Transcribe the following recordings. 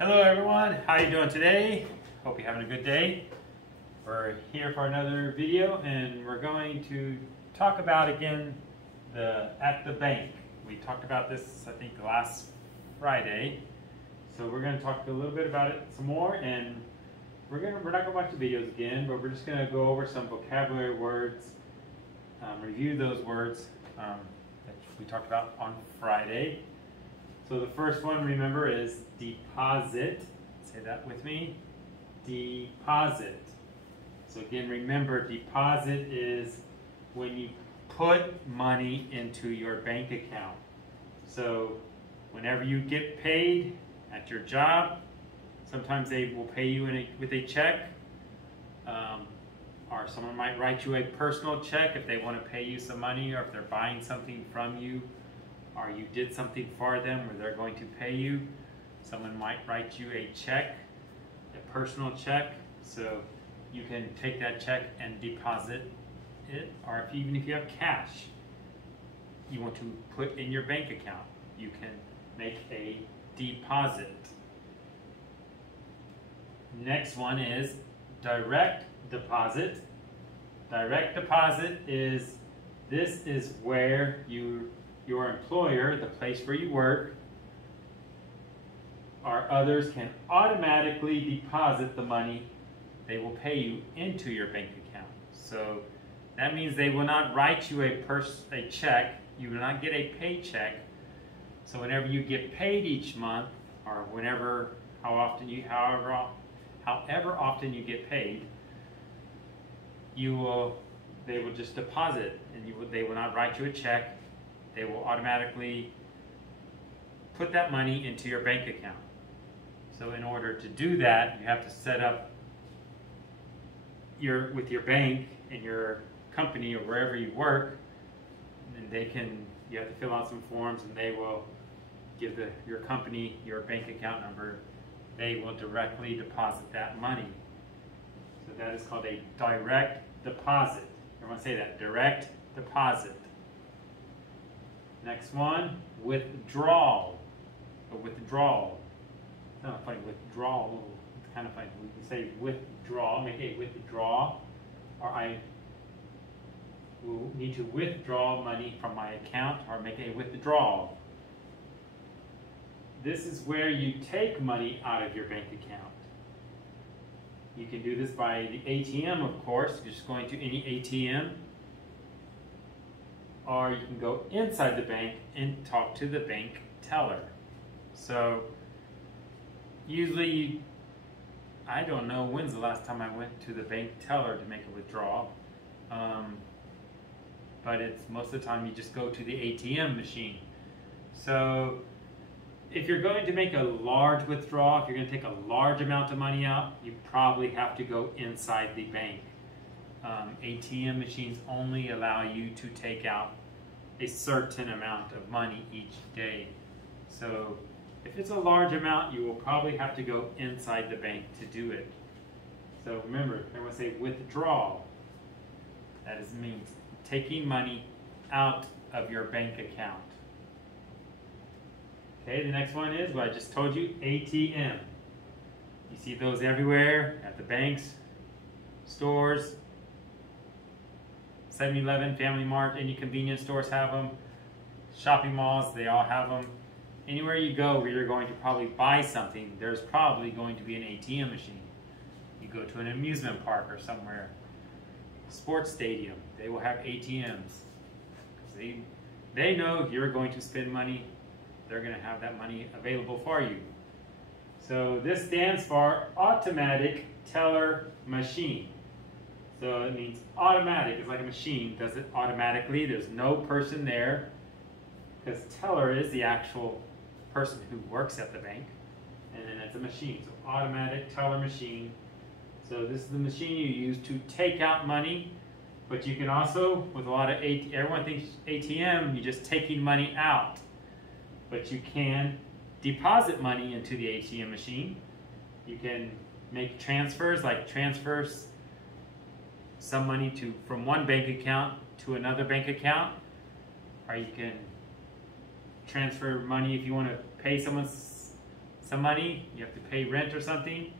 Hello everyone, how you doing today? Hope you're having a good day. We're here for another video and we're going to talk about again at the bank. We talked about this I think last Friday. So we're going to talk a little bit about it some more, and we're not going to watch the videos again, but we're just going to go over some vocabulary words, review those words that we talked about on Friday. So the first one, remember, is deposit. Say that with me. Deposit. So again, remember, deposit is when you put money into your bank account. So whenever you get paid at your job, sometimes they will pay you with a check, or someone might write you a personal check if they want to pay you some money, or if they're buying something from you, or you did something for them where they're going to pay you. Someone might write you a check, a personal check, so you can take that check and deposit it, or even if you have cash you want to put in your bank account, you can make a deposit. Next one is direct deposit. Direct deposit is, this is where your employer, the place where you work, or others can automatically deposit the money they will pay you into your bank account. So that means they will not write you a check. You will not get a paycheck. So whenever you get paid each month, or however often you get paid, they will just deposit, and they will not write you a check. They will automatically put that money into your bank account. So in order to do that, you have to set up with your bank and your company or wherever you work, and you have to fill out some forms, and they will give your company your bank account number. They will directly deposit that money. So that is called a direct deposit. Everyone say that, direct deposit. Next one, withdrawal. A withdrawal. It's kind of funny, withdrawal. It's kind of funny. We can say withdraw, make a withdrawal, or I will need to withdraw money from my account, or make a withdrawal. This is where you take money out of your bank account. You can do this by the ATM, of course. You're just going to any ATM. Or you can go inside the bank and talk to the bank teller. So usually, I don't know when's the last time I went to the bank teller to make a withdrawal. But it's most of the time you just go to the ATM machine. So if you're going to make a large withdrawal, if you're going to take a large amount of money out, you probably have to go inside the bank. ATM machines only allow you to take out a certain amount of money each day. So if it's a large amount, you will probably have to go inside the bank to do it. So remember, everyone say withdrawal. That means taking money out of your bank account. Okay, the next one is what I just told you, ATM. You see those everywhere at the banks, stores, 7-Eleven, Family Mart, any convenience stores have them. Shopping malls, they all have them. Anywhere you go where you're going to probably buy something, there's probably going to be an ATM machine. You go to an amusement park or somewhere, sports stadium, they will have ATMs. They know you're going to spend money. They're going to have that money available for you. So this stands for automatic teller machine. So it means automatic. It's like a machine, does it automatically. There's no person there, because teller is the actual person who works at the bank, and then it's a machine. So automatic teller machine. So this is the machine you use to take out money, but you can also, with a lot of everyone thinks ATM, you're just taking money out. But you can deposit money into the ATM machine. You can make transfers, like transfers some money from one bank account to another bank account, or you can transfer money if you want to pay someone some money, you have to pay rent or something,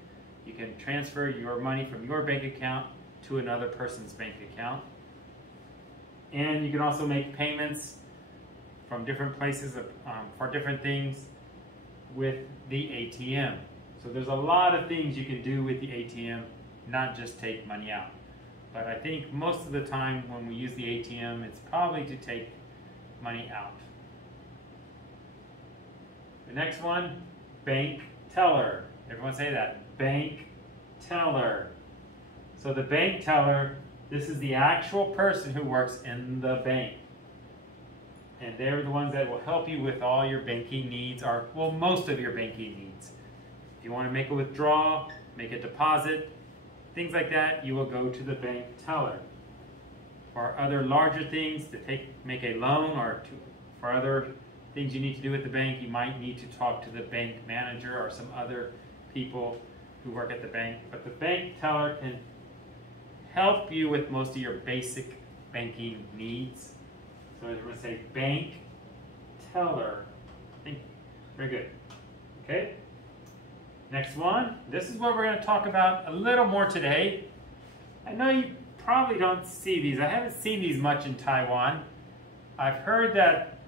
you can transfer your money from your bank account to another person's bank account. And you can also make payments from different places for different things with the ATM. So there's a lot of things you can do with the ATM, not just take money out. But I think most of the time when we use the ATM, it's probably to take money out. The next one, bank teller. Everyone say that, bank teller. So the bank teller, this is the actual person who works in the bank. And they're the ones that will help you with all your banking needs, or well, most of your banking needs. If you want to make a withdrawal, make a deposit, things like that, you will go to the bank teller. For other larger things, to make a loan, or for other things you need to do at the bank, you might need to talk to the bank manager or some other people who work at the bank. But the bank teller can help you with most of your basic banking needs. So we're going to say bank teller. Very good. Okay. Next one. This is what we're going to talk about a little more today. I know you probably don't see these. I haven't seen these much in Taiwan. I've heard that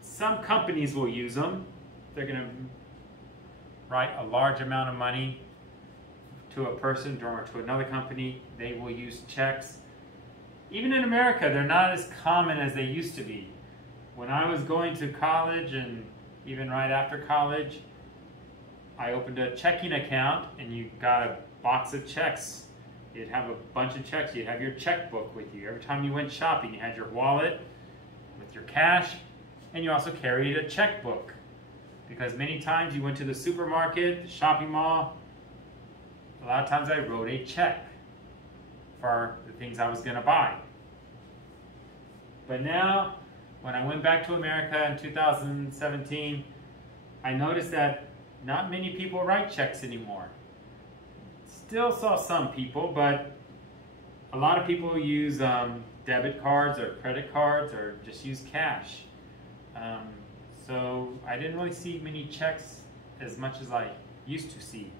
some companies will use them. They're going to write a large amount of money to a person or to another company. They will use checks. Even in America, they're not as common as they used to be. When I was going to college, and even right after college, I opened a checking account and you got a box of checks. You'd have a bunch of checks. You'd have your checkbook with you. Every time you went shopping, you had your wallet with your cash, and you also carried a checkbook. Because many times you went to the supermarket, the shopping mall, a lot of times I wrote a check for the things I was going to buy. But now, when I went back to America in 2017, I noticed that not many people write checks anymore. Still saw some people, but a lot of people use debit cards or credit cards or just use cash. So I didn't really see many checks as much as I used to see.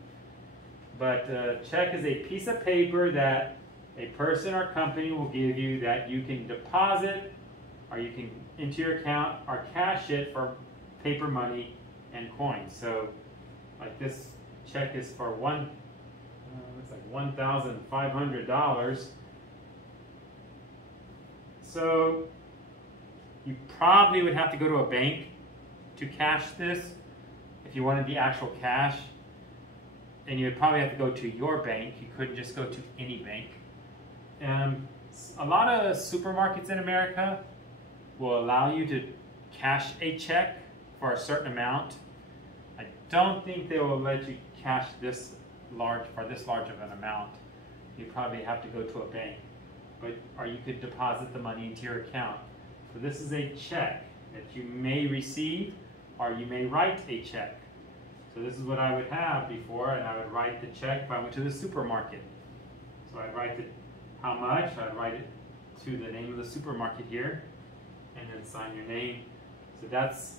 But a check is a piece of paper that a person or company will give you that you can deposit, or you can into your account, or cash it for paper money and coins. So like this check is for it's like $1,500. So you probably would have to go to a bank to cash this if you wanted the actual cash. And you would probably have to go to your bank. You couldn't just go to any bank. A lot of supermarkets in America will allow you to cash a check for a certain amount. I don't think they will let you cash this large of an amount. You probably have to go to a bank, or you could deposit the money into your account. So this is a check that you may receive, or you may write a check. So this is what I would have before, and I would write the check if I went to the supermarket. So I'd write how much, I'd write it to the name of the supermarket here, and then sign your name. So that's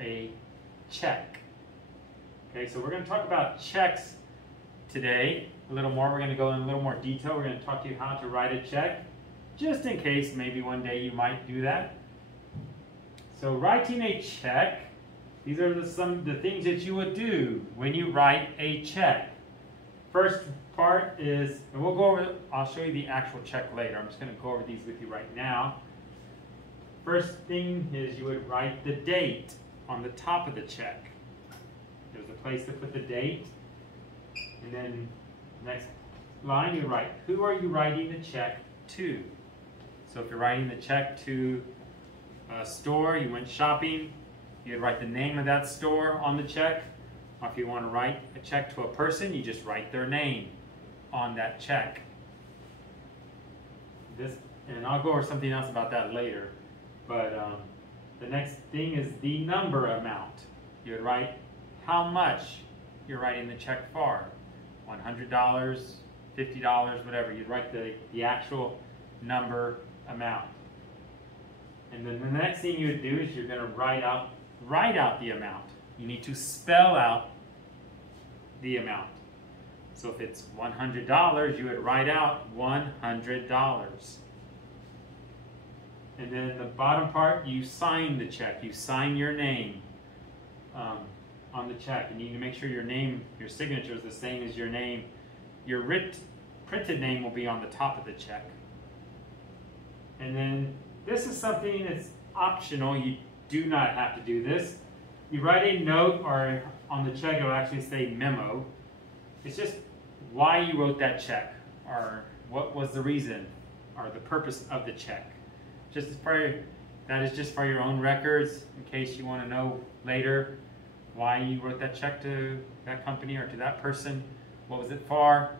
a check. Okay, so we're going to talk about checks today a little more. We're going to go in a little more detail. We're going to talk to you how to write a check, just in case maybe one day you might do that. So writing a check, these are some of the things that you would do when you write a check. First part is, and we'll go over, I'll show you the actual check later. I'm just going to go over these with you right now. First thing is you would write the date on the top of the check. There's a place to put the date. And then next line you write, who are you writing the check to? So if you're writing the check to a store, you went shopping, you'd write the name of that store on the check. Or if you want to write a check to a person, you just write their name on that check. And I'll go over something else about that later. But the next thing is the number amount. You would write how much you're writing the check for. $100, $50, whatever. You'd write the actual number amount. And then the next thing you would do is you're going to write out the amount. You need to spell out the amount. So if it's $100, you would write out $100. And then the bottom part, you sign the check. You sign your name on the check. And you need to make sure your name, your signature is the same as your name. Your printed name will be on the top of the check. And then this is something that's optional. You do not have to do this. You write a note, or on the check it will actually say memo. It's just why you wrote that check, or what was the reason, or the purpose of the check. That is just for your own records, in case you want to know later why you wrote that check to that company or to that person. What was it for?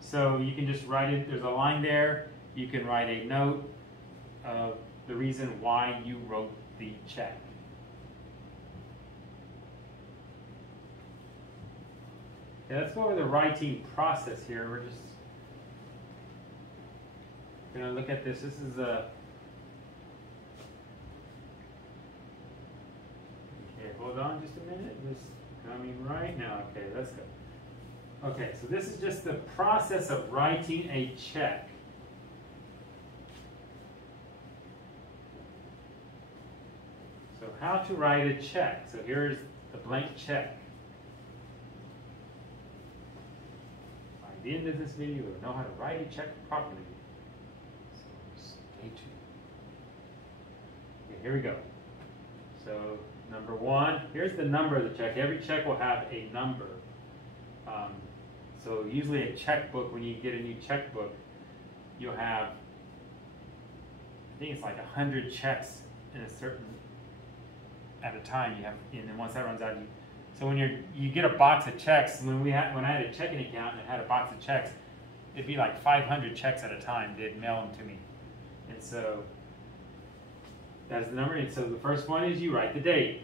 So you can just write it. There's a line there. You can write a note of the reason why you wrote the check. Okay, let's go over the writing process here. We're just going to look at this. This is a... Okay, hold on just a minute. This is coming right now. Okay, let's go. Okay, so this is just the process of writing a check. So how to write a check. So here's the blank check. By the end of this video, you'll know how to write a check properly. So stay tuned. Okay, here we go. So number one, here's the number of the check. Every check will have a number. So usually a checkbook, when you get a new checkbook, you'll have, I think it's like 100 checks in a certain, at a time you have, and then once that runs out, so when you get a box of checks, when I had a checking account and it had a box of checks, it'd be like 500 checks at a time. They'd mail them to me. And so that's the number. And so the first one is you write the date.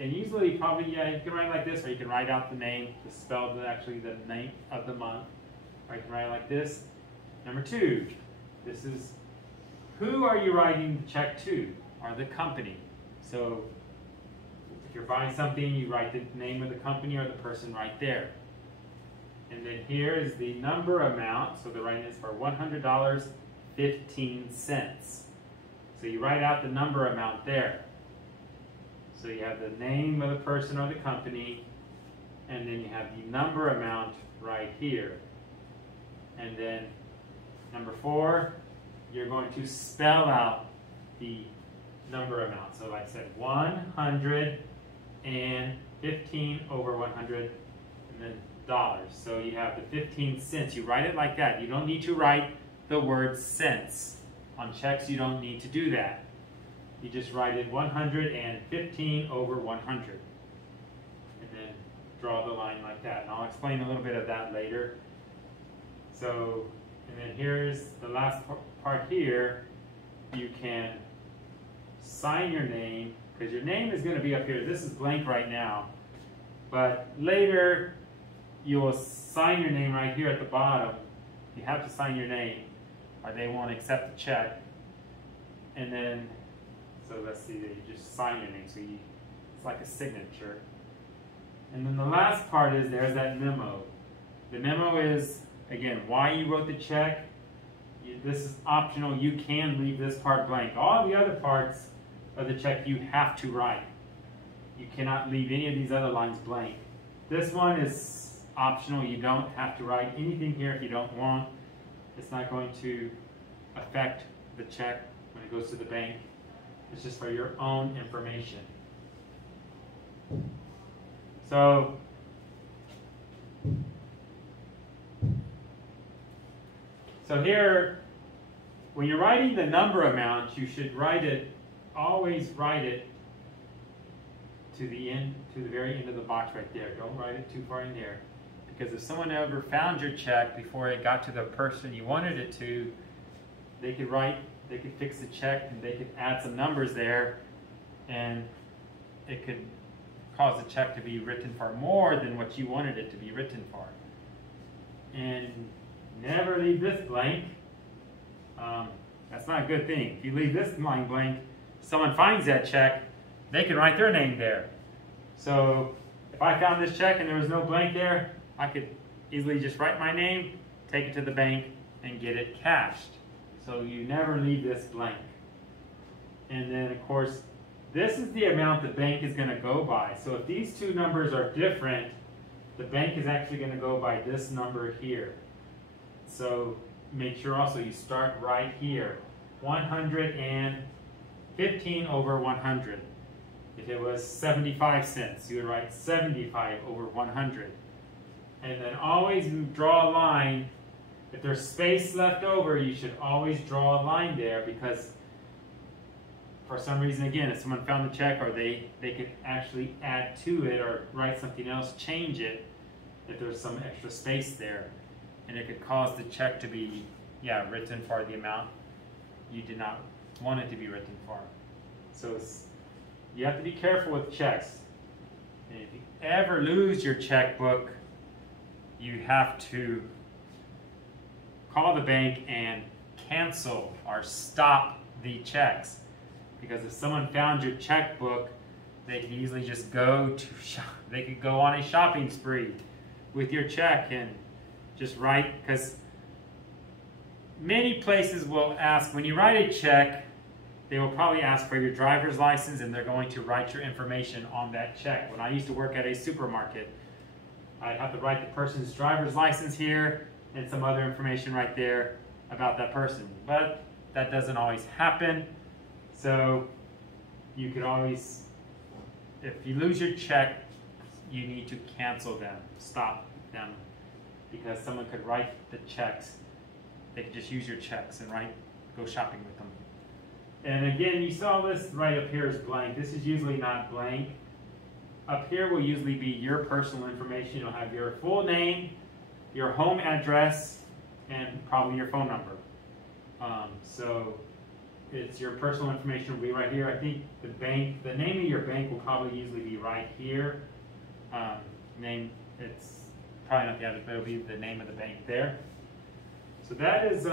And usually, probably, yeah, you can write like this, or you can write out the name, the spell, actually the name of the month. Or you can write like this. Number two, this is who are you writing the check to, or the company. So if you're buying something, you write the name of the company or the person right there. And then here is the number amount. So the writing is for $100.15. So you write out the number amount there. So you have the name of the person or the company, and then you have the number amount right here. And then number four, you're going to spell out the number amount. So like I said, 115 over 100, and then dollars. So you have the 15 cents. You write it like that. You don't need to write the word cents. On checks, you don't need to do that. You just write it 115 over 100. And then draw the line like that. And I'll explain a little bit of that later. So, and then here's the last part here. You can sign your name, because your name is going to be up here. This is blank right now. But later, you will sign your name right here at the bottom. You have to sign your name, or they won't accept the check. And then, so let's see, that you just sign your name. So it's like a signature. And then the last part is there's that memo. The memo is, again, why you wrote the check. This is optional. You can leave this part blank. All the other parts of the check you have to write. You cannot leave any of these other lines blank. This one is optional. You don't have to write anything here if you don't want. It's not going to affect the check when it goes to the bank. It's just for your own information. So here, when you're writing the number amount, you should write it, always write it to the end, to the very end of the box right there. Don't write it too far in there. Because if someone ever found your check before it got to the person you wanted it to, they could fix the check and they could add some numbers there, and it could cause the check to be written for more than what you wanted it to be written for. And never leave this blank. That's not a good thing. If you leave this line blank, someone finds that check, they can write their name there. So If I found this check and there was no blank there, I could easily just write my name, take it to the bank, and get it cashed. So you never leave this blank. And then of course, this is the amount the bank is going to go by. So if these two numbers are different, the bank is actually going to go by this number here. So make sure also you start right here. 115 over 100. If it was 75 cents, you would write 75 over 100. And then always draw a line. If there's space left over, you should always draw a line there, because for some reason, again, if someone found the check, or they could actually add to it or write something else, change it, if there's some extra space there. And it could cause the check to be, written for the amount you did not want it to be written for. So you have to be careful with checks. And if you ever lose your checkbook, you have to call the bank and cancel or stop the checks. Because if someone found your checkbook, they could easily just go to they could go on a shopping spree with your check and just write, because many places will ask, when you write a check, they will probably ask for your driver's license, and they're going to write your information on that check. When I used to work at a supermarket, I'd have to write the person's driver's license here and some other information right there about that person. But that doesn't always happen. So you could always, if you lose your check, you need to cancel them, stop them, because someone could write the checks. They could just use your checks and go shopping with them. And again, you saw this right up here is blank. This is usually not blank. Up here will usually be your personal information. You'll have your full name, your home address, and probably your phone number. So it's your personal information will be right here. I think the name of your bank will probably usually be right here. It's probably not the address, but it'll be the name of the bank there. So that is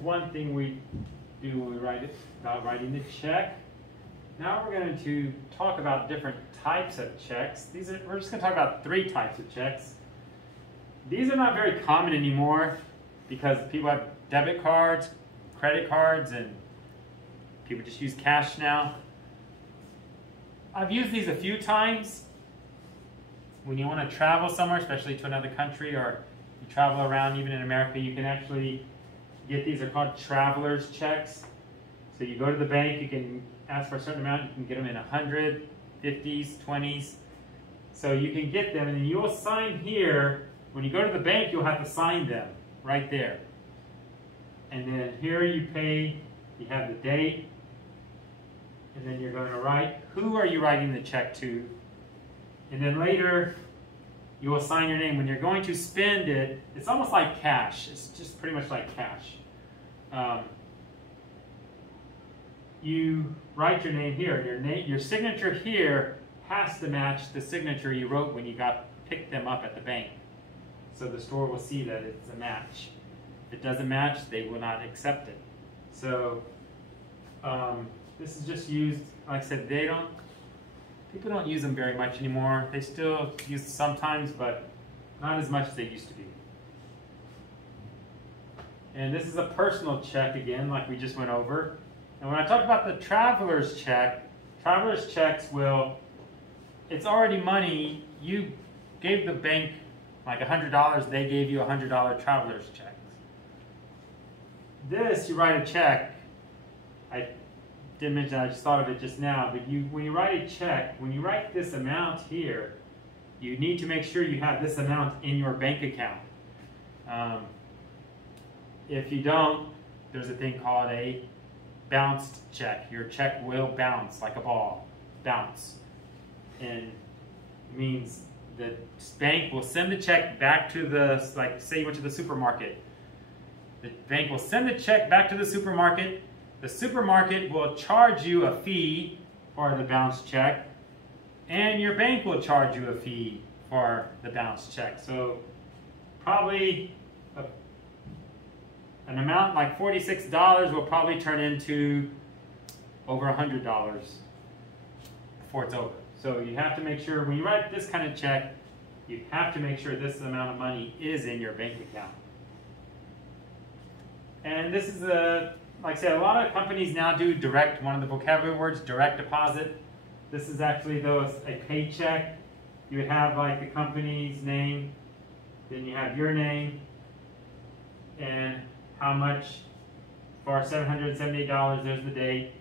one thing we do when we write it, about writing the check. Now we're going to talk about different types of checks. We're just going to talk about 3 types of checks. These are not very common anymore because people have debit cards, credit cards, and people just use cash now. I've used these a few times. When you want to travel somewhere, especially to another country, or you travel around even in America, you can actually get these. Are called traveler's checks. So you go to the bank, you can ask for a certain amount, you can get them in 100, 50s, 20s. So you can get them, and then you'll sign here. When you go to the bank, you'll have to sign them right there. And then here you pay, you have the date, and then you're going to write, who are you writing the check to? And then later, you will sign your name. When you're going to spend it, it's almost like cash. It's just pretty much like cash. You write your name here. Your signature here has to match the signature you wrote when you picked them up at the bank. So the store will see that it's a match. If it doesn't match, they will not accept it. So this is just used, like I said, people don't use them very much anymore. They still use sometimes, but not as much as they used to be. And this is a personal check again, like we just went over. And when I talk about the traveler's check, traveler's checks it's already money. You gave the bank like $100, they gave you $100 traveler's checks. This, you write a check. I didn't mention, I just thought of it just now, but when you write a check, when you write this amount here, you need to make sure you have this amount in your bank account. If you don't, there's a thing called a bounced check. Your check will bounce like a ball, bounce. And it means the bank will send the check back to say you went to the supermarket. The bank will send the check back to the supermarket. The supermarket will charge you a fee for the bounced check, and your bank will charge you a fee for the bounced check. So probably an amount like $46 will probably turn into over $100 before it's over. So you have to make sure when you write this kind of check, you have to make sure this amount of money is in your bank account. And this is like I said, a lot of companies now do direct, one of the vocabulary words, direct deposit. This is actually though a paycheck. You would have like the company's name, then you have your name, and how much for $778, there's the date,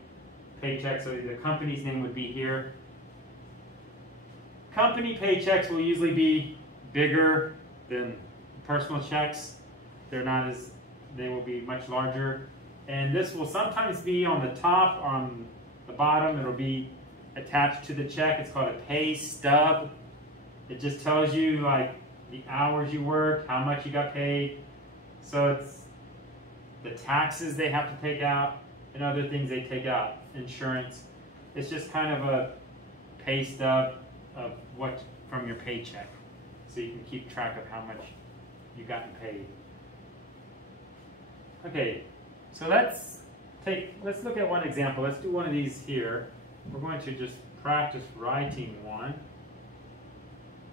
paycheck, so the company's name would be here. Company paychecks will usually be bigger than personal checks. They're not as, they will be much larger. And this will sometimes be on the top or on the bottom. It'll be attached to the check. It's called a pay stub. It just tells you like the hours you worked, how much you got paid. So it's the taxes they have to take out and other things they take out, insurance. It's just kind of a pay stub of what from your paycheck, so you can keep track of how much you gotten paid. Okay, so let's look at one example. Let's do one of these here. We're going to just practice writing one.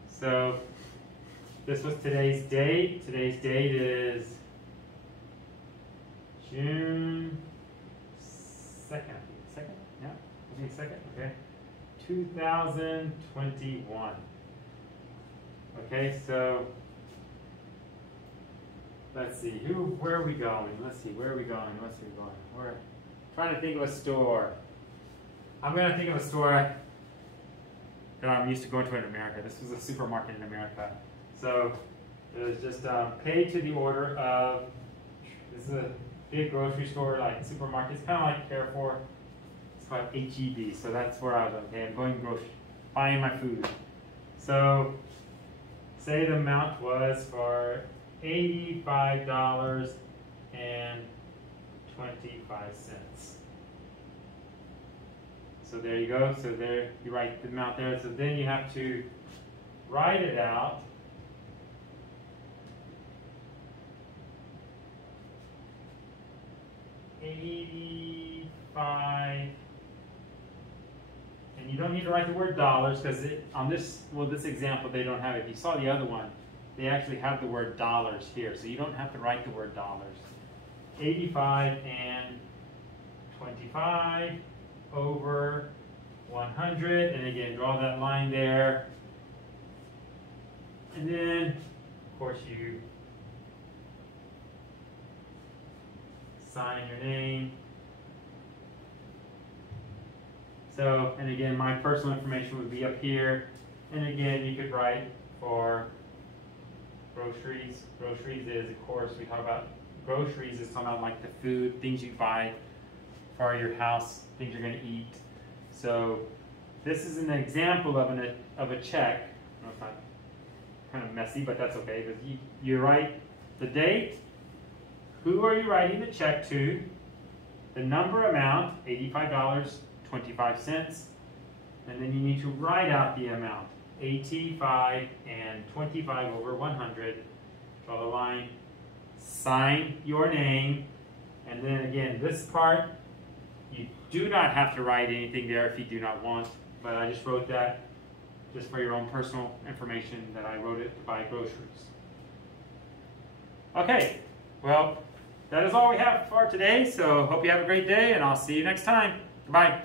So this was today's date. Today's date is June 2nd. Second? Yeah, I think 2nd. Okay. 2021. Okay, so let's see, where are we going? Let's see, where are we going? We're trying to think of a store. I'm going to think of a store that I'm used to going to in America. This was a supermarket in America. So it was just paid to the order of, this is a big grocery store, like supermarket. It's kind of like Carrefour. It's called HEB, so that's where I was. Okay, I'm going grocery, buying my food. So say the amount was for $85.25. So there you go. So there you write the amount there. So then you have to write it out. $85, and you don't need to write the word dollars because on this example they don't have it. If you saw the other one, they actually have the word dollars here, so you don't have to write the word dollars. 85 and 25 over 100, and again draw that line there, and then of course you sign your name. So, and again, my personal information would be up here. And again, you could write for groceries. Groceries is, of course, we talk about groceries is talking about like the food, things you buy for your house, things you're going to eat. So this is an example of a check. I know it's not kind of messy, but that's okay. But you write the date, who are you writing the check to, the number amount, $85.25, and then you need to write out the amount, 85 and 25 over 100, draw the line, sign your name, and then again, this part, you do not have to write anything there if you do not want, but I just wrote that just for your own personal information that I wrote it to buy groceries. Okay, well, that is all we have for today, so hope you have a great day, and I'll see you next time. Goodbye.